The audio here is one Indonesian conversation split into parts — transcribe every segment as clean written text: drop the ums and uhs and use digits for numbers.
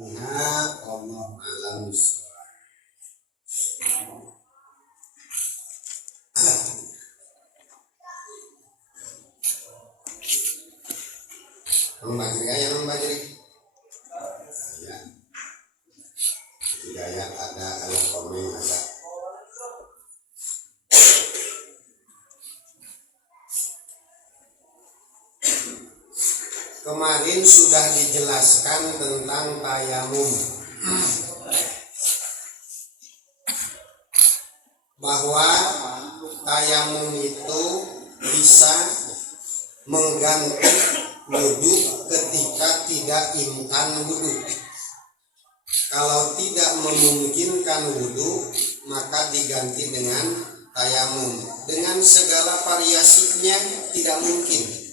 Allah alam bisawab. Membajiri ya. Hidayah ada, ayat komen ada. Kemarin sudah dijelaskan tentang tayamum, bahwa tayamum itu bisa mengganti wudhu ketika tidak imkan wudhu. Kalau tidak memungkinkan wudhu, maka diganti dengan tayamum. Dengan segala variasinya tidak mungkin.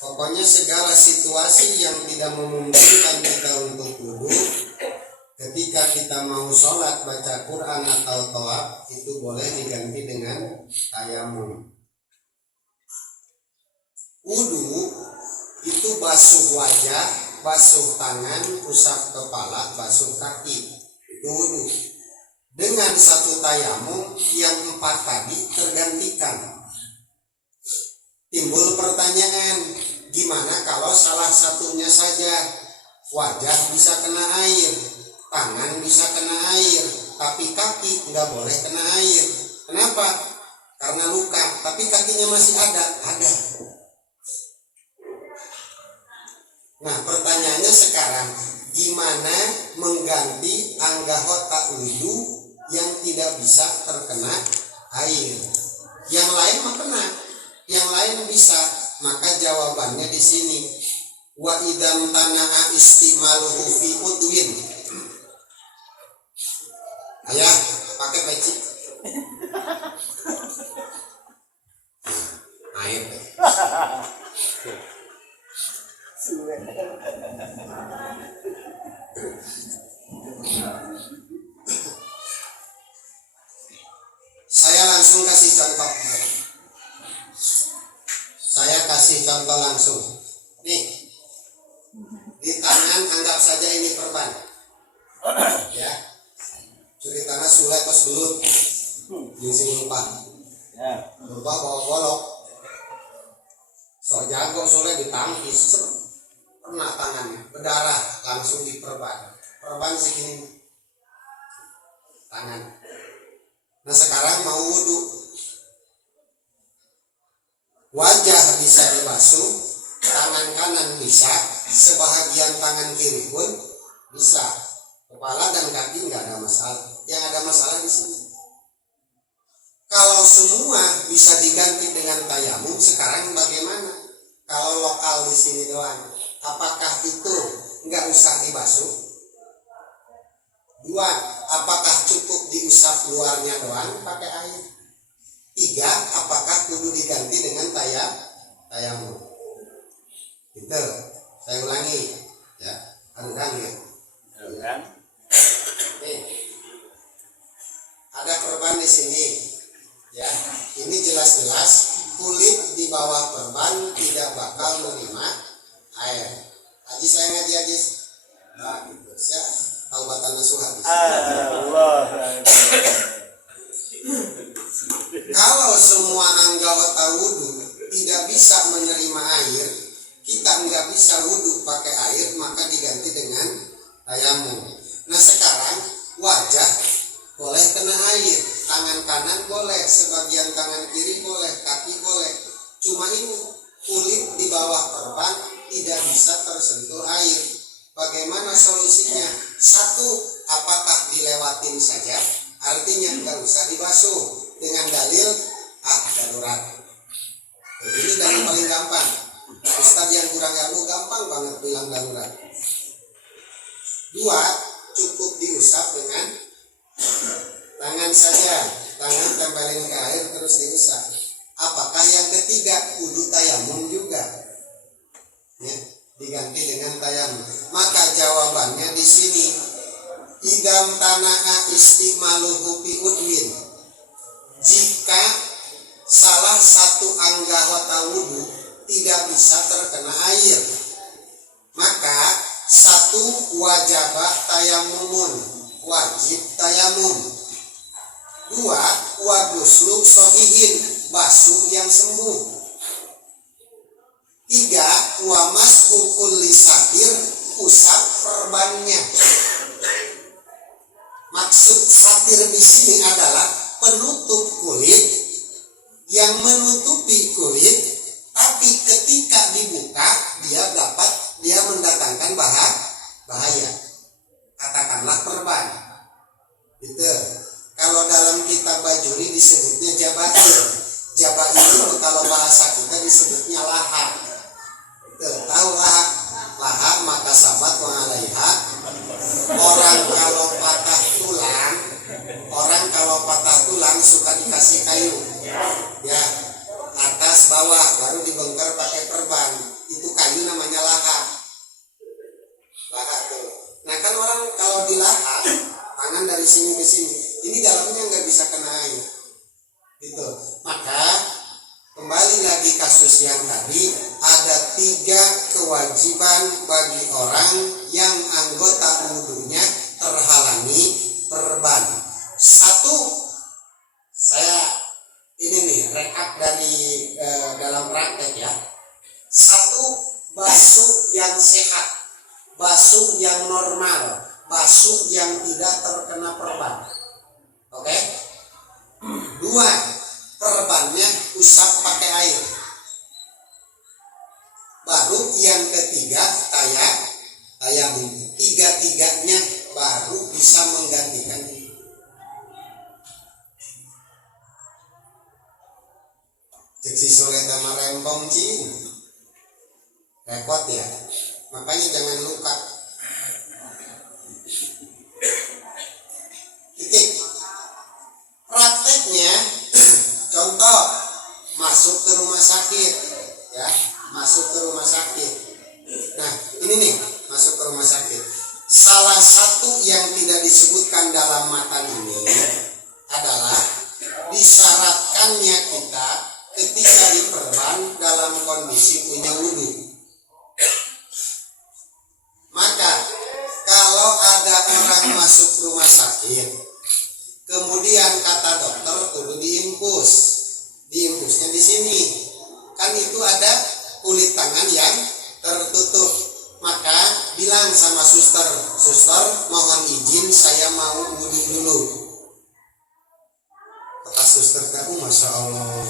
Pokoknya segala situasi yang tidak memungkinkan kita untuk wudhu, ketika kita mau sholat, baca Quran atau tawaf, itu boleh diganti dengan tayamum. Wudhu itu basuh wajah, basuh tangan, usap kepala, basuh kaki, itu wudhu. Dengan satu tayamum yang 4 tadi tergantikan. Timbul pertanyaan, gimana kalau salah satunya saja? Wajah bisa kena air, tangan bisa kena air, tapi kaki nggak boleh kena air. Kenapa? Karena luka, tapi kakinya masih ada. Nah, pertanyaannya sekarang, gimana mengganti anggota wudhu yang tidak bisa terkena air? Yang lain mah kena, yang lain bisa. Maka jawabannya di sini, wa idam tana'a istimaluhu fi udwin. Ayah, pakai peci. Air. Saya langsung kasih contoh. Langsung. Nih, di tangan anggap saja ini perban. Ya, ceritanya sulit pas belut. Gisi lupa. Lupa bawa golok. So jago sulit ditangkis. Kena tangannya, berdarah, langsung diperban. Perban segini tangan. Nah sekarang mau wudhu. Wajah bisa dibasuh, tangan kanan bisa, sebahagian tangan kiri pun bisa. Kepala dan kaki nggak ada masalah. Yang ada masalah di sini. Kalau semua bisa diganti dengan tayamum, sekarang bagaimana? Kalau lokal di sini doang, apakah itu nggak usah dibasuh? 2, apakah cukup diusap luarnya doang pakai air? 3, apakah kudu diganti dengan tayamum? Itu, saya ulangi, ya, ulang ya. Nih, ada perban di sini, ya. Ini jelas-jelas kulit di bawah perban tidak bakal menerima air. Haji saya ngaji Haji. Nah, gitu. Saya taubatan nasuha. Allah. Kalau semua anggota wudhu tidak bisa menerima air, kita nggak bisa wudhu pakai air, maka diganti dengan tayamum. Nah sekarang wajah boleh kena air, tangan kanan boleh, sebagian tangan kiri boleh, kaki boleh. Cuma ini kulit di bawah perban tidak bisa tersentuh air. Bagaimana solusinya? 1, apakah dilewatin saja? Artinya nggak usah dibasuh dengan dalil darurat. Ini dalil paling gampang. Ustadz yang kurang ilmu gampang banget bilang darurat. 2, cukup diusap dengan tangan saja. Tangan tempelin ke air terus diusap. Apakah yang ketiga kudu tayamum juga? Ya, diganti dengan tayamum. Maka jawabannya di sini. Idam tana'a istimaluhu fi udwin. Jika salah satu anggota wudhu tidak bisa terkena air, maka satu 1, wajabah tayamumun, wajib tayamum. 2, wa guslu sohihin, basuh yang sembuh. 3, wa mashu kulli satir, usap perbannya. Maksud satir di sini adalah penutup kulit yang menutupi kulit, tapi ketika dibuka dia mendatangkan bahaya. Katakanlah perban. Gitu. Kalau dalam kitab bajuri disebutnya jabair. Jabair itu kalau bahasa kita disebutnya laha. Tahu laha? Laha maka sabat wa alaiha. Orang kalau patah tulang suka dikasih kayu. Ya, atas bawah baru dibongkar pakai perban. Itu kayu namanya laha. Laha tuh. Nah kan orang kalau di laha, tangan dari sini ke sini, ini dalamnya nggak bisa kena air. Gitu. Maka kembali lagi kasus yang tadi, ada 3 kewajiban bagi orang yang anggota wudhunya terhalangi perban. 1, saya ini nih rekap dari dalam praktek ya. 1, basuh yang sehat, basuh yang normal, basuh yang tidak terkena perban. Oke? 2, perbannya usap pakai air. Baru yang ketiga tayamum. 3-tiganya baru bisa menggantikan ini. Cek si soleh sama rembong cing. Repot ya. Makanya jangan luka. Titik. Prakteknya contoh masuk ke rumah sakit ya, masuk ke rumah sakit. Nah, ini nih, masuk ke rumah sakit. Salah satu yang tidak disebutkan dalam matan ini adalah disyaratkannya kita ketika diperban dalam kondisi punya wudhu. Maka kalau ada orang masuk rumah sakit, kemudian kata dokter kudu diimpus, diimpusnya di sini, kan itu ada kulit tangan yang tertutup. Maka bilang sama suster, suster mohon izin saya mau wudhu dulu. Kata suster, kamu masya Allah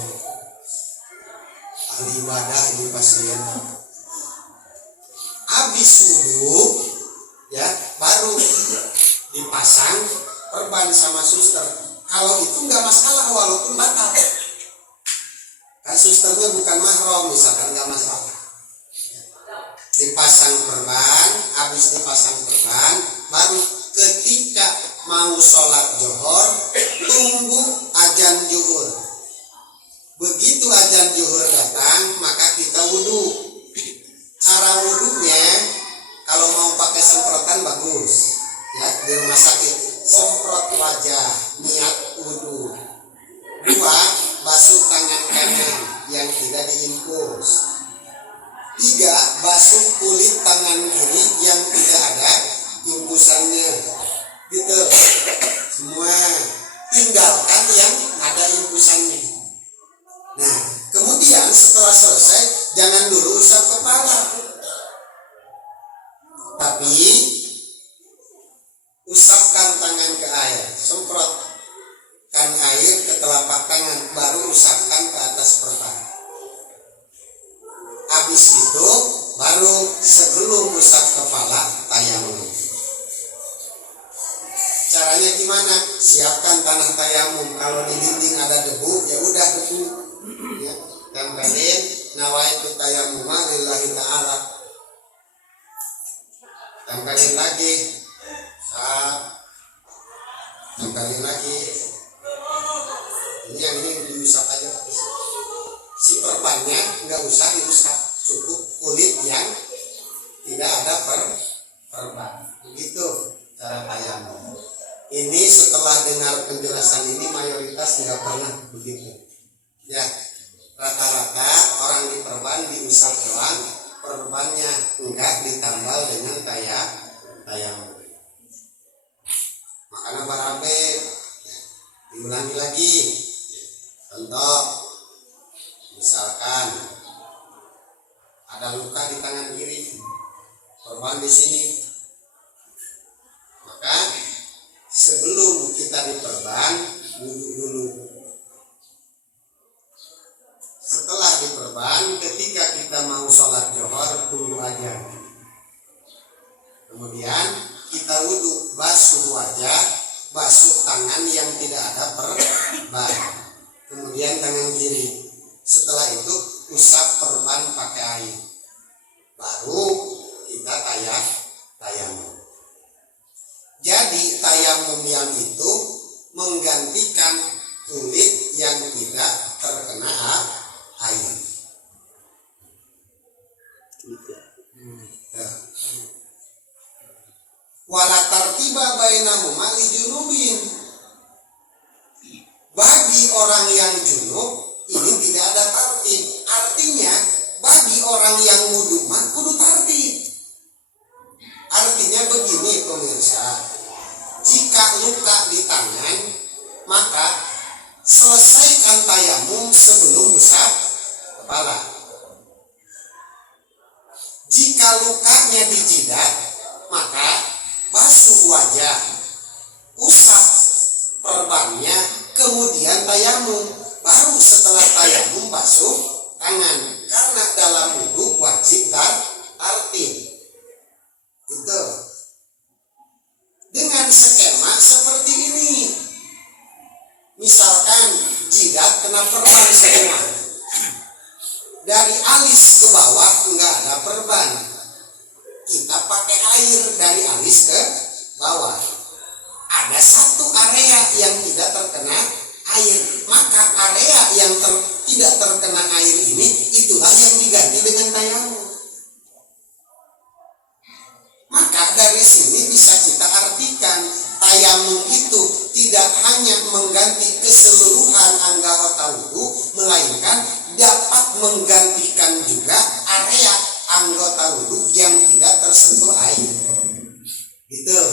ahli ibadah ini pasien. Habis wudhu ya baru dipasang perban sama suster. Kalau itu nggak masalah walaupun batal. Kan susternya bukan mahram misalkan, nggak masalah. Dipasang perban, habis dipasang perban, baru ketika mau sholat johor tunggu azan zuhur. Begitu azan zuhur datang maka kita wudhu. Cara wudhunya kalau mau pakai semprotan bagus ya, di rumah sakit semprot wajah, niat wudhu. 2, basuh tangan kanan yang tidak diimpus. 3, basuh kulit tangan kiri yang tidak ada impusannya. Gitu. Semua tinggalkan yang ada impusannya. Nah, kemudian setelah selesai jangan dulu usap kepala. Tapi usapkan tangan ke air, semprotkan air ke telapak tangan, baru usapkan ke atas perban. Habis itu baru sebelum usap kepala tayamum. Caranya gimana? Siapkan tanah tayamum. Kalau di dinding ada debu, ya udah debu. Ya, tempelin nawaitu tayamuma lillahi ta'ala. Tempelin lagi. Tempelin lagi. Ini yang ini diusap aja. Si perbannya nggak usah diusap, cukup kulit yang tidak ada perban. Begitu cara tayamum. Ini setelah dengar penjelasan ini mayoritas nggak pernah begitu. Ya, rata-rata orang di perban diusap doang, perbannya enggak ditambal dengan tayamum. Makanya barabe diulangi lagi. Contoh, misalkan ada luka di tangan kiri, korban di sini, maka sebelum kita diperban, wudhu dulu. Setelah diperban, ketika kita mau sholat johor, tunggu aja. Kemudian kita wudhu, basuh wajah, basuh tangan yang tidak ada perban. Kemudian tangan kiri. Setelah itu usap perban pakai air. Baru kita tayamum. Jadi tayamum yang itu menggantikan kulit yang tidak terkena air. Wala tartiba bainahuma li junubin. Bagi orang yang junub ini tidak ada tartib. Artinya bagi orang yang wudhu mah kudu tartib. Artinya begini pemirsa, jika luka di tangan maka selesaikan tayamum sebelum usap kepala. Jika lukanya di jidat maka basuh wajah, usap perbannya, kemudian tayamum. Baru setelah tayamum basuh tangan. Karena dalam wudhu wajib tartib. Itu. Dengan skema seperti ini. Misalkan jidat kena perban semua. Dari alis ke bawah enggak ada perban. Kita pakai air dari alis ke bawah. Ada satu area yang tidak terkena air, maka area yang tidak terkena air ini itulah yang diganti dengan tayamum. Maka dari sini bisa kita artikan tayamum itu tidak hanya mengganti keseluruhan anggota wudu, melainkan dapat menggantikan juga area anggota wudu yang tidak tersentuh air. Gitu.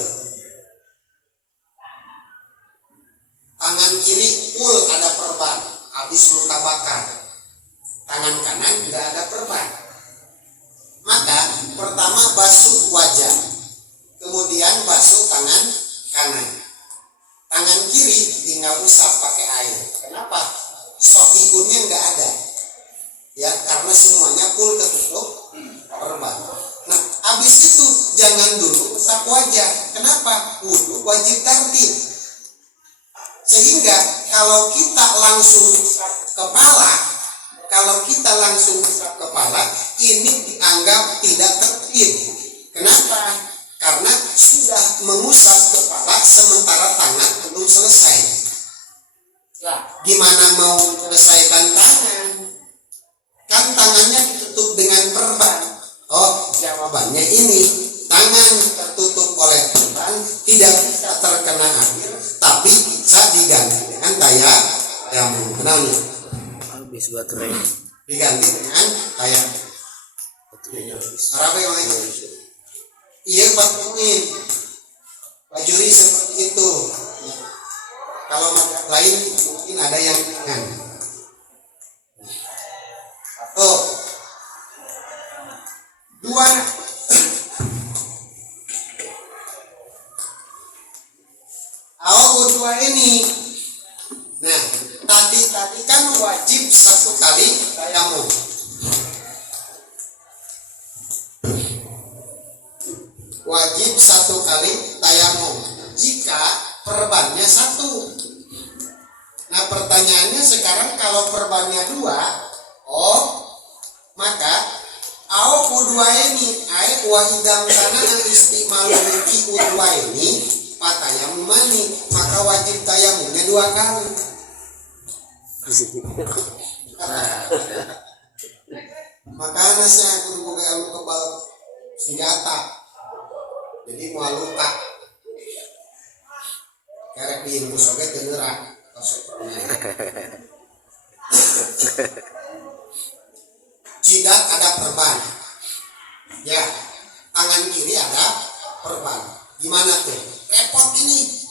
Tangan kiri full ada perban, habis luka bakar. Tangan kanan tidak ada perban. Maka pertama basuh wajah, kemudian basuh tangan kanan. Tangan kiri tinggal usap pakai air. Kenapa? Sohibunnya nggak ada. Ya, karena semuanya full ketutup perban. Nah, habis itu jangan dulu usap wajah. Kenapa? Wudhu wajib tartib. Sehingga kalau kita langsung usap kepala, ini dianggap tidak tertib. Kenapa? Karena sudah mengusap kepala sementara tangan belum selesai. Nah, gimana mau selesaikan tangan? Kan tangannya ditutup dengan perban. Oh, jawabannya ini. Tangan tertutup oleh perban tidak bisa terkena air, tapi bisa diganti dengan tayamum. Kenalnya? Habis baterai. Diganti dengan tayamum. Baterainya habis. Arabe yang lain. Iya, patungan. Bajuri seperti itu. Kalau lain mungkin ada yang ringan. Oh, dua. Dua ini. Nah, tadi kan wajib satu kali tayamum. Wajib satu kali tayamum jika perbannya satu. Nah, pertanyaannya sekarang kalau perbannya dua, maka udua ini wa idam kana istimalu fi udua ini patayamum mani, maka wajib tayamumnya dua kali. Maka anasnya aku boga anu kebal senjata. Jadi mau luka. Karek diimbus oge teu neurak jidat ada perban. Ya, tangan kiri ada perban. Gimana tuh? Repot ini.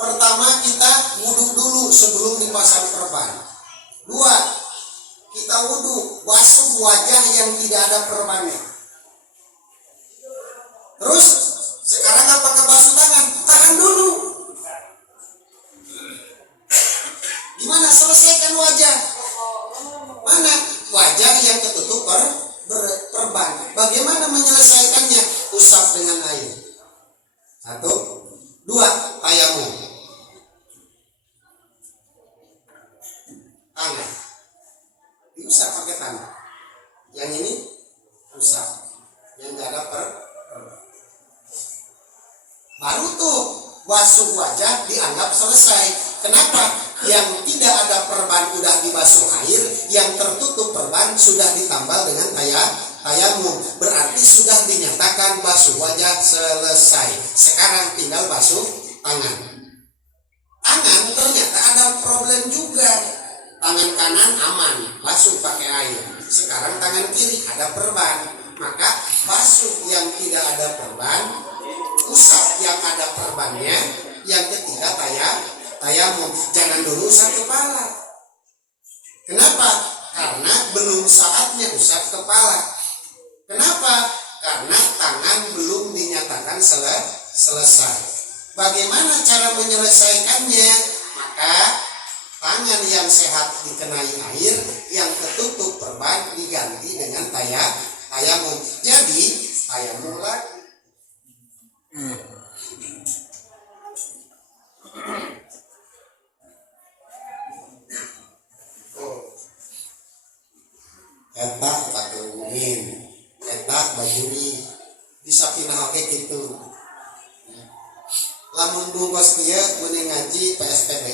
Pertama kita wudhu dulu sebelum dipasang perban. Dua, kita wudhu basuh wajah yang tidak ada perbannya. Terus sekarang apakah basuh tangan? Tahan dulu. Gimana selesaikan wajah? Mana wajah yang ketutup perban? Bagaimana menyelesaikannya? Usap dengan air. Satu, dua, tayamum. Tangan diusap pakai tangan. Yang ini usap, yang tidak ada baru tuh basuh wajah dianggap selesai. Kenapa? Yang tidak ada perban udah dibasuh air, yang tertutup perban sudah ditambal dengan tayamum. Berarti sudah dinyatakan basuh wajah selesai. Sekarang tinggal basuh tangan. Tangan ternyata ada problem juga. Tangan kanan aman, basuh pakai air. Sekarang tangan kiri ada perban, maka basuh yang tidak ada perban, usap yang ada perbannya. Yang ketiga tayamum. Jangan dulu usap kepala. Kenapa? Karena belum saatnya usap kepala. Kenapa? Karena tangan belum dinyatakan selesai. Bagaimana cara menyelesaikannya? Maka tangan yang sehat dikenai air, yang ketutup perban diganti dengan tayamum. Jadi tayamum lagi. Etak pakeun, etak bajuri bisa pindah oke gitu. Lamun bungkus kieu mending ngaji PSBB.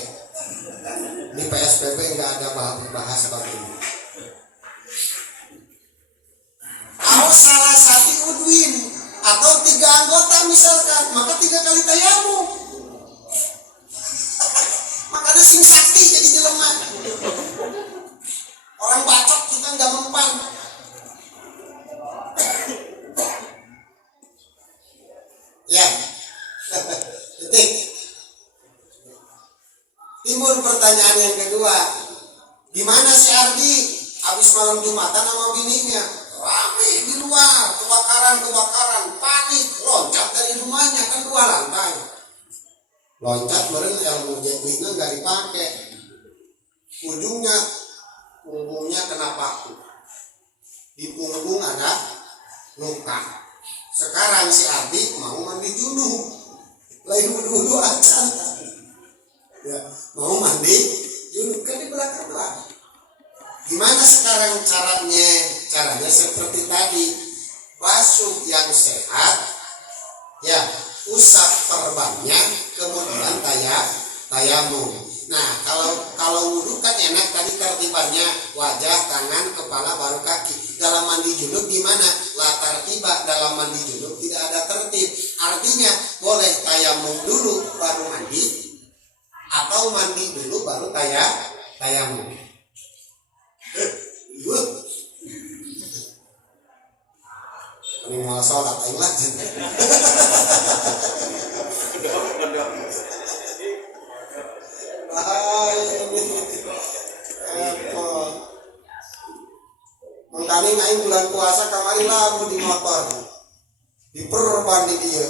Di PSBB nggak ada bahas seperti ini. Kalau salah satu udwin atau 3 anggota misalkan, maka 3 kali tayamum. Maka ada sing sakti jadi jelema. Orang bacok kita nggak mempan. Ya, titik. Timbul pertanyaan yang kedua, gimana si Ardi habis malam Jumatan sama bininya rame di luar, kebakaran, panik, loncat dari rumahnya, kan 2 lantai. Loncat meren ilmu jetwingnya nggak dipakai, punggungnya kena paku, di punggung ada luka. Sekarang si Ardi mau mandi junub, lagi wudhu aja. Ya, mau mandi junub kan di belakang. Gimana sekarang caranya? Caranya seperti tadi, basuh yang sehat, ya usap perbannya, kemudian tayamum. Nah kalau wudhu kan enak tadi tertibannya wajah, tangan, kepala, baru kaki. Dalam mandi junub gimana? Latar tiba dalam mandi junub tidak ada tertib. Artinya boleh tayamum dulu baru mandi, atau mandi dulu baru tayamum. Ini mau sholat aing lah. Mengkali aing bulan puasa kamari labu di motor, di perban di dia.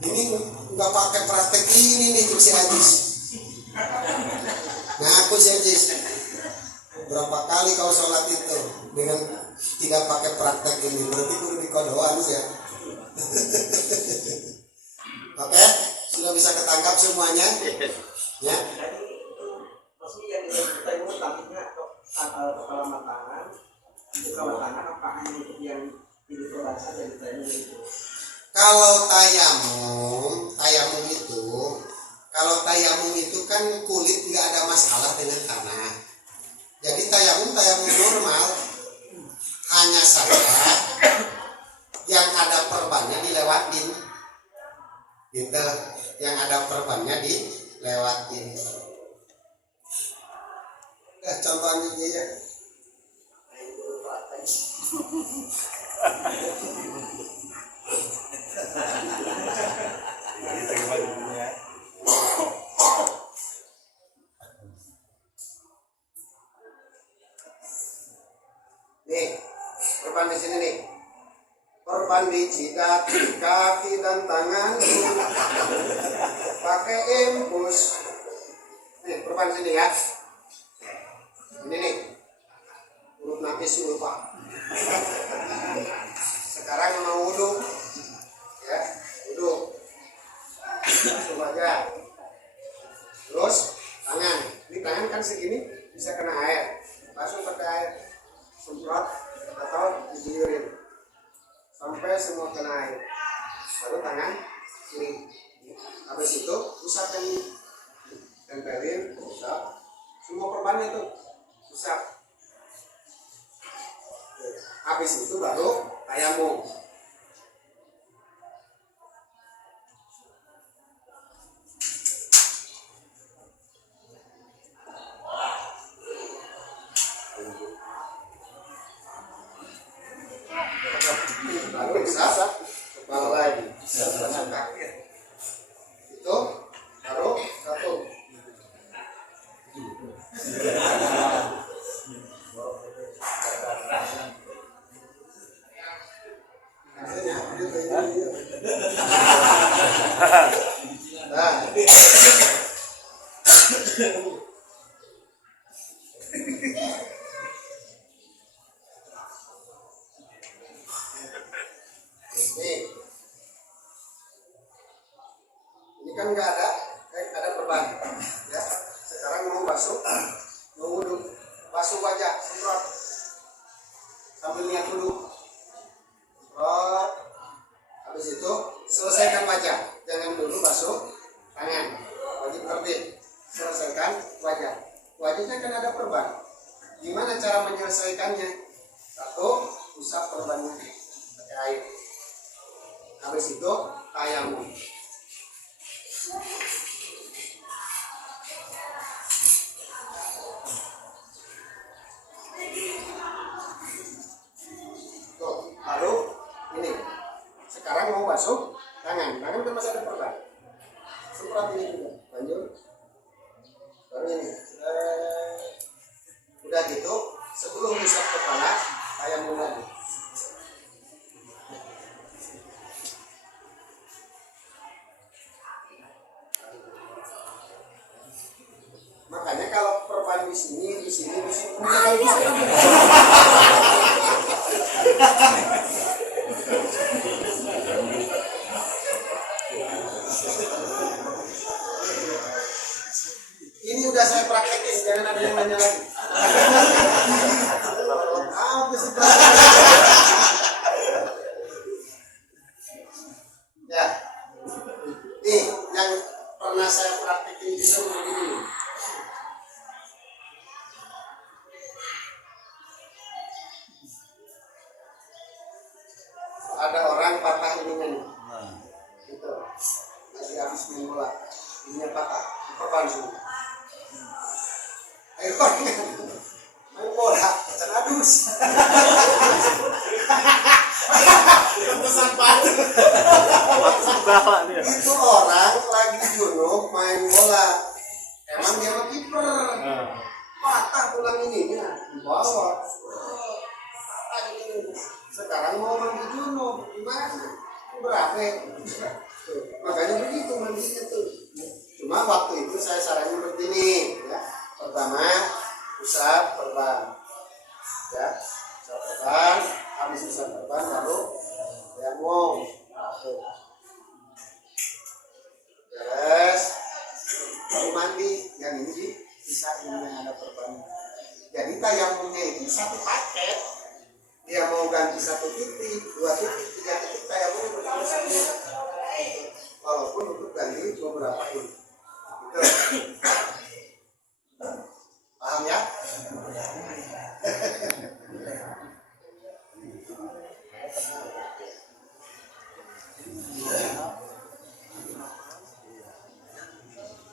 Ini nggak pakai praktek ini nih si Ajis. Nah aku si Ajis, berapa kali kau sholat itu dengan tidak pakai praktek ini? Berarti kudu dikodoan ya. Oke, sudah bisa ketangkap semuanya? Ya. Maksudnya yang kita itu takutnya kepala matangan, buka matangan apa hanya untuk yang ini terasa dari tayamum itu? Kalau tayamum itu kan kulit nggak ada masalah dengan tanah. Jadi tayamum normal, hanya saja yang ada perbannya dilewatin, gitu. Yang ada perbannya dilewatin. Contohnya dia. Nih, perban di sini nih. Perban di jidat, kaki dan tangan. Pakai infus. Nih, perban sini ya. Ini nih. Urut napis dulu Pak. Sekarang mau wudhu. Ya, wudhu. Langsung aja. Terus tangan. Ini tangan kan segini bisa kena air. Langsung pakai air. Semprot atau diguyurin sampai semua kena air, baru tangan kiri. Habis itu usapkan, tempelin, usap semua perban itu, usap. Habis itu baru tayamum. Baru usap kepala lagi, kaki. Itu baru satu. Nah. Ini kan nggak ada perban, ya. Sekarang mau basuh, mau wudhu, basuh wajah, semprot, sambil niat wudhu, semprot. Habis itu selesaikan wajah, jangan dulu basuh tangan, wajib terbit. Selesaikan wajah, wajahnya kan ada perban. Gimana cara menyelesaikannya? Satu, usap perbannya pakai air. Habis itu tayamum. Tuh, baru ini. Sekarang mau basuh tangan kan masih ada perban. Semprot ini juga, lanjut. Baru ini. Udah gitu, sebelum usap kepala, tayamum lagi. Makanya kalau perban di sini, kalau bisa ini udah saya praktekin, jangan ada yang nanya lagi. Ya, nih yang pernah saya praktekin bisa begini. Ada orang patah ininya nih, gitu, lagi habis main bola, ininya patah, perban semua. Ayo main bola, pesan adus. Pesan padu. Itu orang lagi junub main bola, emang dia mau kiper, patah tulang ininya, dibawa. Sekarang mau mandi junub, gimana? Berapa? Makanya begitu mandinya tuh. Cuma waktu itu saya saranin begini, ya. Pertama, usap perban, ya. Usap perban, habis usap perban baru tayamum. Beres, baru mandi. Yang ini bisa ini ada perban. Jadi tayamumnya itu satu paket. Dia mau ganti 1 titik, 2 titik, 3 titik, tayamum betul-betul. Walaupun untuk ganti beberapa ini. Paham ya?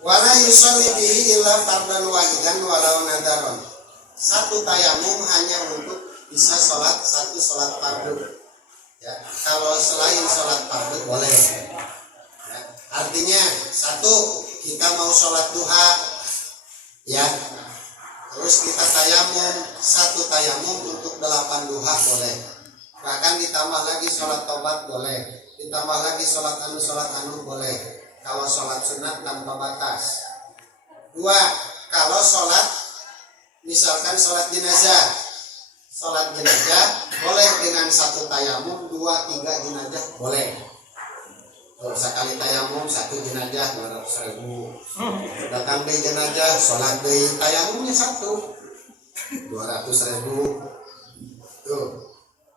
Wala yusolli bihi illa fardan wahidan walau nadaron. Satu tayamum hanya untuk bisa sholat satu sholat fardu, ya. Kalau selain sholat fardu boleh, ya. Artinya satu, kita mau sholat duha, ya, Terus kita tayamum, satu tayamum untuk 8 duha boleh. Bahkan ditambah lagi sholat tobat boleh. Ditambah lagi sholat anu boleh. Kalau sholat sunat tanpa batas. 2, kalau sholat misalkan sholat jenazah. Sholat jenazah boleh dengan satu tayamum, 2, 3 jenazah boleh. Sekali tayamum 1 jenazah 200.000. Datang di jenazah sholat di tayamumnya 1 200.000. Tuh,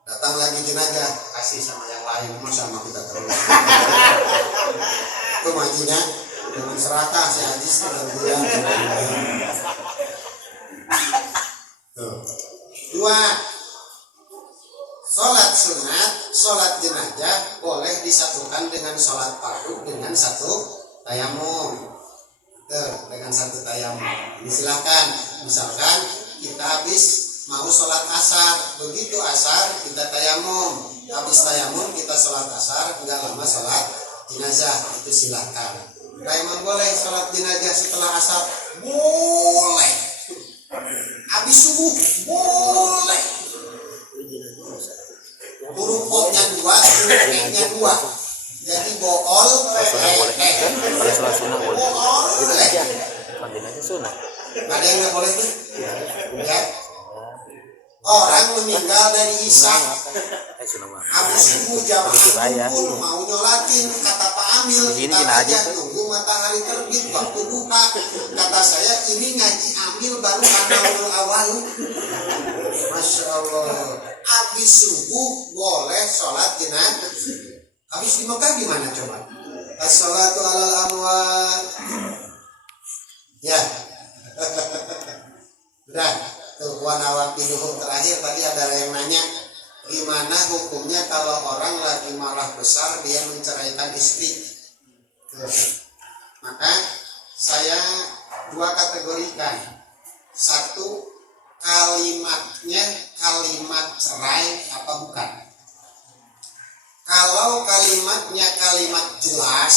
datang lagi jenazah kasih sama yang lain, masa sama kita terus. Itu majinya dengan serakah si Ajis kemudian. Tuh. 2, sholat sunat, sholat jenazah boleh disatukan dengan sholat fardu dengan satu tayamum. Tuh, dengan satu tayamum. Silakan. Misalkan kita habis mau sholat asar, begitu asar kita tayamum, habis tayamum kita sholat asar, enggak lama sholat jenazah, itu silakan. Tayamum boleh, sholat jenazah setelah asar boleh, habis subuh boleh. Huruf O-nya 2, huruf E-nya 2. Jadi bool, Kalau sholat sunnah boleh. boleh. Jenazah sunnah. Ada yang nggak boleh tuh? Ya. Orang meninggal dari Isya, Sunnah mah. habis subuh jam kumpul mau nyolatin, kata Pak Amil, Di sini kita gini aja. aja nunggu matahari terbit waktu duha. Kata saya ini ngaji Amil baru anawul awal. Masya Allah. Habis subuh boleh sholat jenazah. Habis di Mekah gimana coba? As-salatu alal amwat. Ya. Udah. Tuh, wanawakiluhum terakhir tadi ada yang nanya, gimana hukumnya kalau orang lagi marah besar dia menceraikan istri? Tuh. Maka saya 2 kategorikan. 1, kalimatnya kalimat cerai apa bukan? Kalau kalimatnya kalimat jelas,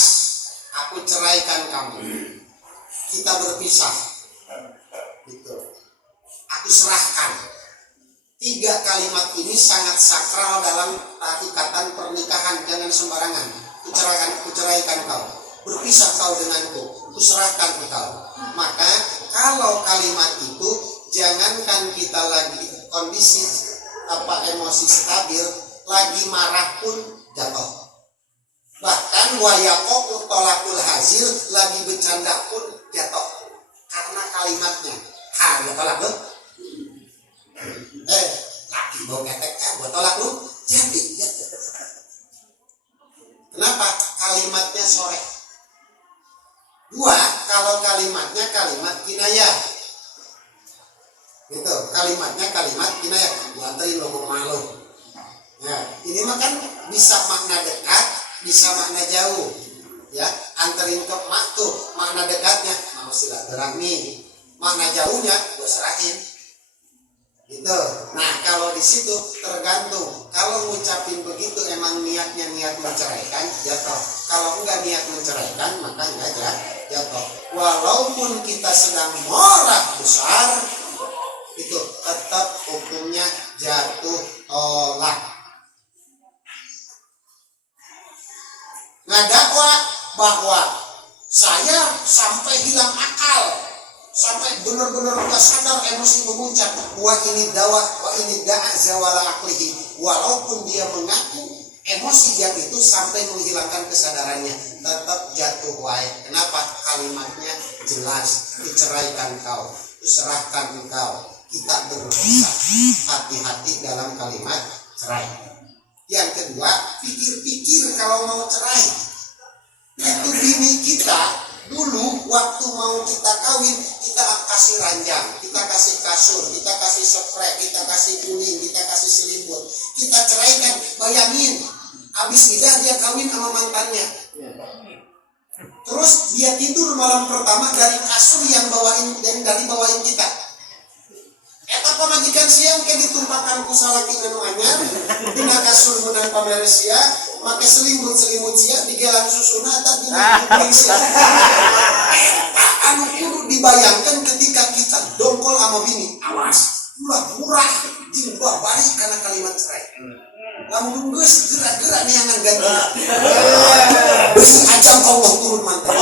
aku ceraikan kamu, kita berpisah, gitu. Aku serahkan. 3 kalimat ini sangat sakral dalam ikatan pernikahan, jangan sembarangan. Kuceraikan kau, berpisah kau denganku, kuserahkan kau. Maka kalau kalimat itu, jangankan kita lagi kondisi emosi stabil, lagi marah pun jatuh. Bahkan wayaqu tolakul hasil, lagi bercanda pun jatuh karena kalimatnya. Ya tolak lu. Laki bawa ketek, buat tolak lu. Jadi ya. Kenapa? Kalimatnya sore. 2, kalau kalimatnya kalimat kinayah. Gitu, kalimatnya kalimat kinayah. Anterin lo ke rumah lo. Nah, ini mah kan bisa makna dekat, bisa makna jauh. Ya, anterin ke emak tuh makna dekatnya mau silaturahmi. Makna jauhnya gue serahin. Gitu. Nah, kalau di situ tergantung. Kalau ngucapin begitu emang niatnya niat menceraikan, jatuh. Kalau enggak niat menceraikan, maka enggak jatuh. Walaupun kita sedang marah besar, itu tetap hukumnya jatuh tolak. Ngadakwa bahwa saya sampai hilang akal, sampai benar-benar nggak sadar, emosi memuncak. Wah ini dawa, wah ini da'a zawala aklihi. Walaupun dia mengaku emosi yang itu sampai menghilangkan kesadarannya, tetap jatuh wae. Kenapa? Kalimatnya jelas. Diceraikan kau, diserahkan engkau, kita berpisah. Hati-hati dalam kalimat cerai. Yang kedua, pikir-pikir kalau mau cerai. Itu bini kita dulu waktu mau kita kawin, kita kasih ranjang, kita kasih kasur, kita kasih spray, kita kasih kuning, kita kasih selimut. Kita ceraikan, bayangin, habis nikah dia kawin sama mantannya. Terus dia tidur malam pertama dari kasur yang bawain kita. Eta pamajikan siang ke ditumpahkan ku salaki anu anyar, dina kasur menang pamere sia, make selimut sia digelang susuna tak dina sia. anu kudu dibayangkan ketika kita dongkol sama bini, awas ulah murah jing gua balik karena kalimat cerai. Lamun geus gerak-gerak nih yang ganti. Besi ajam Allah turun mantap.